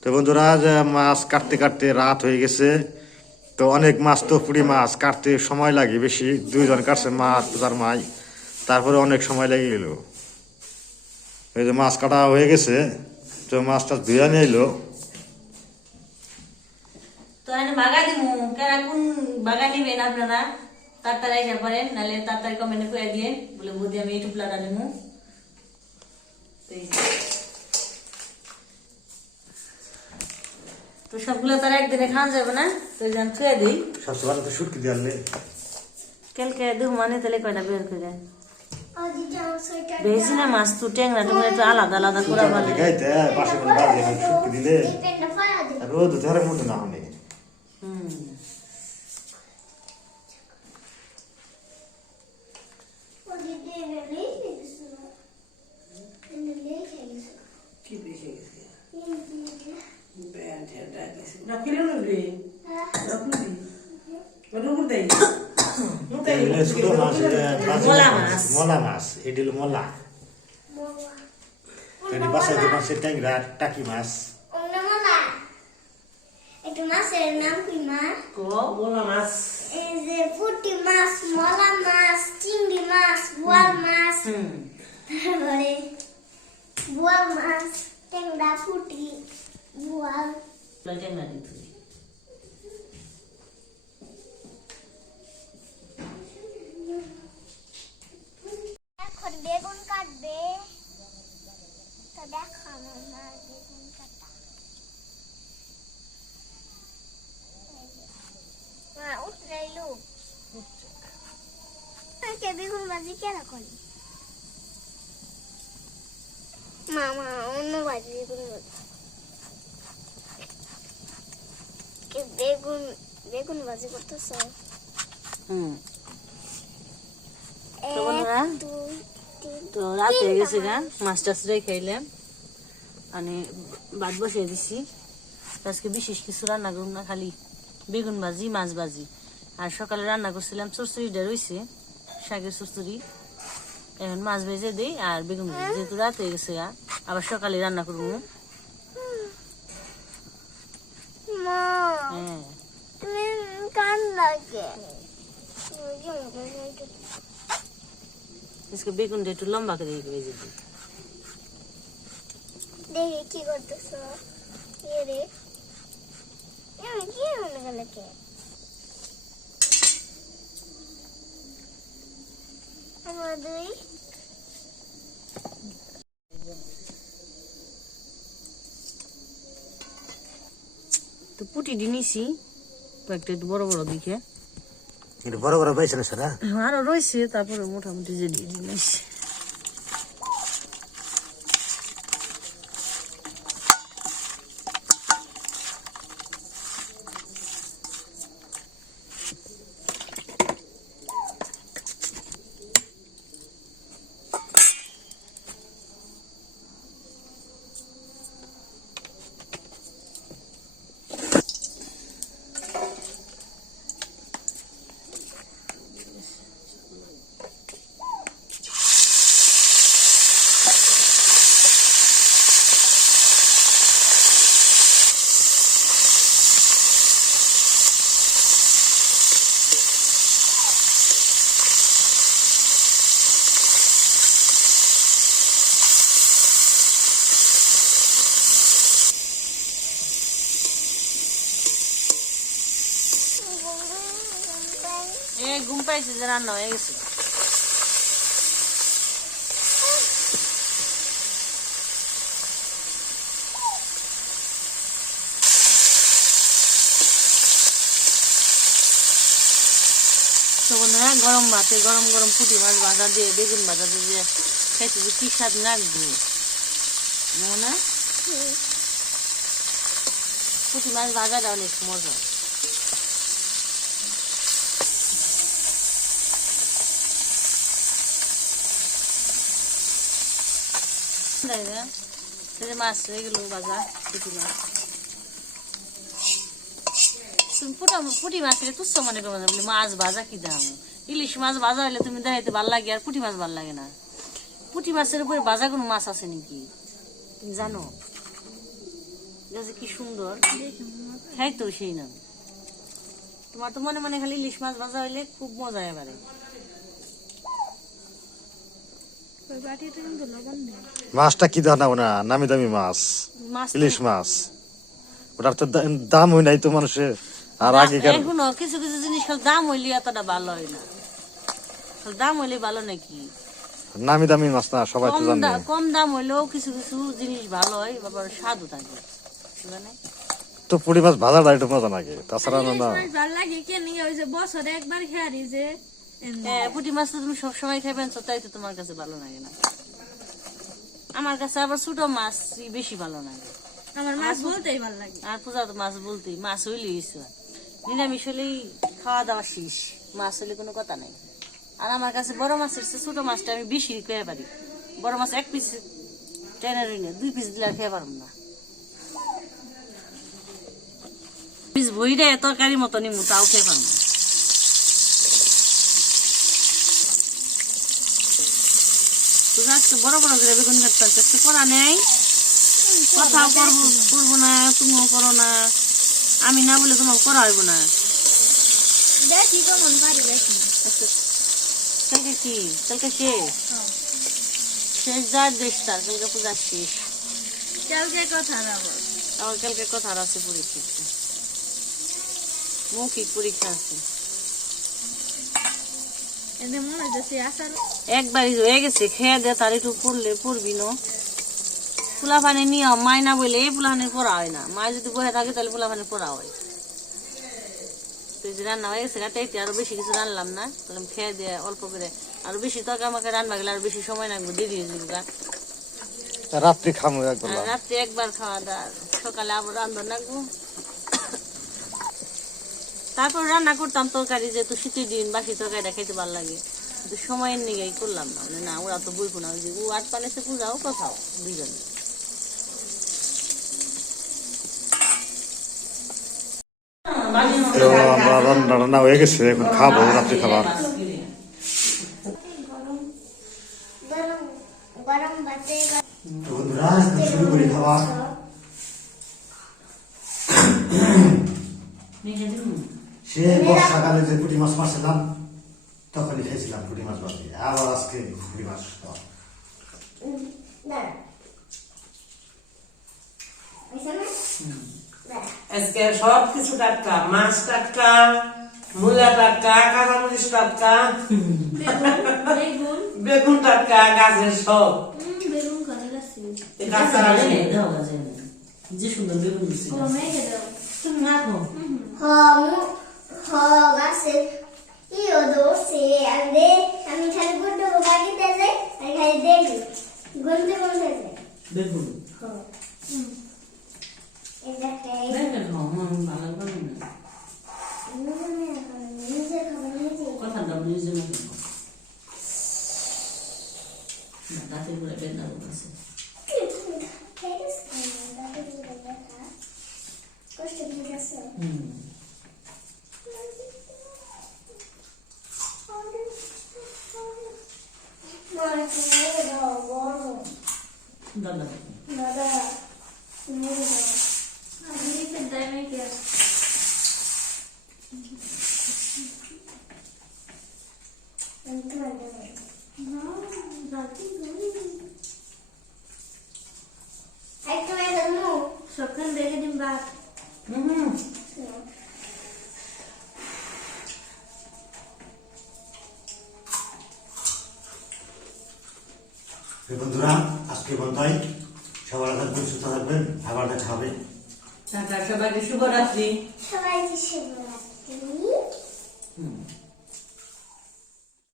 তো বন্ধুরা মাছ কাটতে কাটতে রাত হয়ে গেছে। তো অনেক মাছ তো পুরি মাছ কাটতে সময় লাগে বেশি। দুইজন কাটছে মাছ পূজার মাই। তারপরে অনেক সময় লেগে গেল। এই যে মাছ কাটা হয়ে গেছে, তো মাছটা ধুয়ে নিয়ে এলো। তাড়াতাড়ি এসে পারেন নাহলে তাড়াতাড়ি কমেন্টে করে দিয়ে, বলে বুদ্ধি আমি এই টুপলাটা নিমু। তো সবগুলো তার একদিনে খাওয়া যাবে না তো যেন জন্য দিই। সবসময় তো শুটকি দিয়ে আনলে কালকে দু মানে তাহলে কয়টা বের করে দেয় বেশি না মাছ তো ট্যাংরা টুংরা একটু আলাদা আলাদা করে ভালো গাইতে পাশে করে দিলে। রোদ ধরে মতো না। হলে হুম আদিতে রেলি গেছে এনে লেখে গেছে ঠিক আছে গেছে ইন্দি ব্যান্ড হেডা গেছে না ফিরে রে হ্যাঁ রাখলি ওটা উপর দেই নুতাই এগুলো ছোট মাছ এটা বাজি মলা মাছ, মাছ। মলা মাছ এটি হলো মলা। বাসায় যে মাছের ট্যাংরা টাকি মাছ। মোলা। মাছের নাম কি মা? কো? বলা মাছ। এই যে পুঁটি মাছ মলা মাছ চিংড়ি মাছ বোয়াল মাছ। তারপরে বোয়াল মাছ ট্যাংরা পুঁটি বোয়াল। ট্যাংরা দিতে হবে। এখন বেগুন কাটবে। তো দেখানো না বেগুন কাটা। হ্যাঁ বেগুন কেন করি মামা, অন্য ভাজি বেগুন কে বেগুন বেগুন ভাজি করতেছ? হুম। তো বন্ধুরা, তো রাত হয়ে গেছে গা। মাছ টাছ খাইলাম। মানে ভাত বসিয়ে দিছি। আজকে বিশেষ কিছু রান্না করুন না খালি বেগুন ভাজি মাছ ভাজি। আর সকালে রান্না করছিলাম চরচড়িটা রয়েছে শাকের চরচড়ি এখন মাছ ভেজে দিই আর বেগুন ভাজি। যেহেতু রাত হয়ে গেছে গা আবার সকালে রান্না করব মা হ্যাঁ তুমি কান লাগে আজকে বেগুনটা একটু লম্বা করে ভেজে দিই দেখি কি করতেছ। ইয়ে রে। কি মনে গেল কে? দুই। তো পুটি নিছি কয়েকটা একটু বড় বড় দিকে। বড় বড় পাইছে না সেটা আরও রয়েছে তারপরে মোটামুটি যে দিয়ে দিয়ে এ ঘুম পাইছে যে রান্না হয়ে গেছে। তো বন্ধুরা গরম ভাতে গরম গরম পুঁটি মাছ ভাজা দিয়ে বেগুন ভাজা দিয়ে খাইতে যে কি স্বাদ লাগবে। না পুঁটি মাছ ভাজাটা অনেক মজা দেয় না? এই যে মাছ হয়ে মাছ ভাজা কি দাম ইলিশ মাছ ভাজা হলে তুমি দেখাইতে ভালো লাগে আর পুঁটি মাছ ভালো লাগে না পুঁটি মাছের উপরে ভাজা কোনো মাছ আছে নাকি তুমি জানো গাছে কি সুন্দর খাই তো সেই নাম তোমার তো মনে মনে খালি ইলিশ মাছ ভাজা হইলে খুব মজা এবারে ওই বাটিতে কিন্তু লবণ নেই মাছটা কি দাম না নামি দামি মাছ। ইলিশ মাছ। ওটার তো দাম হয় নাই তো মানুষের আর এখনও কিছু কিছু জিনিস দাম হইলে এতটা ভালো হয় না। দাম হইলে ভালো নাকি? নামি দামি মাছ না সবাই তো জানে। কম দাম হইলেও কিছু কিছু জিনিস ভালো হয় আবার স্বাদও থাকে। তো পুরি মাছ ভাজাটা একটু মজা লাগে তাছাড়া না ভালো লাগে কেন ওই যে বছরে একবার খেয়ারি যে হ্যাঁ, পুঁটি মাছ তো তুমি সবসময় খাবেন তো তাই তো তোমার কাছে ভালো লাগে না। আমার কাছে আবার ছোট মাছ বেশি ভালো লাগে। আমার মাছ বলতেই ভালো লাগে। আর পূজা তো মাছ বলতেই মাছ হইছে। নিরামিষ হলেই খাওয়া দাওয়া শেষ মাছ হইলে কোনো কথা নাই। আর আমার কাছে বড় মাছের চেয়ে ছোট মাছটা আমি বেশি খেয়ে পারি। বড় মাছ এক পিস টেনে রইনে দুই পিস দিলে আর খেয়ে পারব না। পিস ভইরে তরকারি মতো নিমু তাও খেয়ে পারব বড় বড় করে বেগুন কাটতে আছে একটু করা নেই। কথাও করব করব না তুমিও করো না। আমি না বলে তোমার করা হইব না। দেখি কেমন পারি দেখি। আচ্ছা, কালকে কি? কালকে শেষ শেষ যার দেশ তার কালকে পূজা শেষ। কালকে কথা কালকে কথা আছে পরীক্ষা মৌখিক পরীক্ষা আছে এদের মনে হচ্ছে আসার একবারই হয়ে গেছে খেয়ে দে তার একটু পড়লে পড়বি না? পোলা পানি নিয়ম মায় না বলে এই পোলা পড়া হয় না। মায় যদি বসে থাকে তাহলে পোলা পানি পড়া হয়। তো রান্না হয়ে গেছে গাটাইতে আরও বেশি কিছু রান্নাম না? তাহলে খেয়ে দিয়ে অল্প করে। আরও বেশি তরকা আমাকে রান্না গেলে আরও বেশি সময় লাগবে দেরি হয়ে যাবে। রাত্রি খামো একবার রাত্রে একবার খাওয়া দাওয়া সকালে আবার রান্ধন লাগবো। তারপর রান্না করতাম তরকারি যেহেতু শীতের দিন বাসি তরকারিটা খেতে ভালো লাগে। কিন্তু সময়ের নিগেই করলাম না। মানে না ওরা তো বইবো না ওই যে ও আট পানেছে পূজাও কোথাও দুজন তো আমরা রান্না রান্না হয়ে গেছে এখন খাব রাত্রি খাবার। গরম গরম ভাতে শুরু করি খাবার। সে বর্ষাকালে যে পুঁটি মাছ মারছিলাম তখনই খেয়েছিলাম পুঁটি মাছ বাজি আবার আজকে পুঁটি মাছ না। আজকে সব কিছু টাটকা। মাছ টাটকা মূলা টাটকা কাঁচামরিচ টাটকা। বেগুন বেগুন টাটকা গাছের সব। যে সুন্দর বেগুন তুমি রাখো হম। হ গাছে ইও দোষে আন্দে আমি খালি গুড বাকিতে যাই আমি খালি দেখি বেগুন এটা খাই দেখেন ভালো করে না। নিজে খাবার নিজে কথা দাম নিজে না দাঁতের করে বেদনা আছে কষ্ট দিয়ে হুম মনে করে দাও বড় দাদা দাদা মেরে দাও আমি তো দামে কে একটা মেয়ে সবখান দেখে দিন বাদ হুম তো বন্ধুরা আজকে বন্ধাই সবার আদার সুস্থ থাকবেন খাবারটা দেখা হবে। সবাইকে শুভরাত্রি। সবাইকে শুভরাত্রি।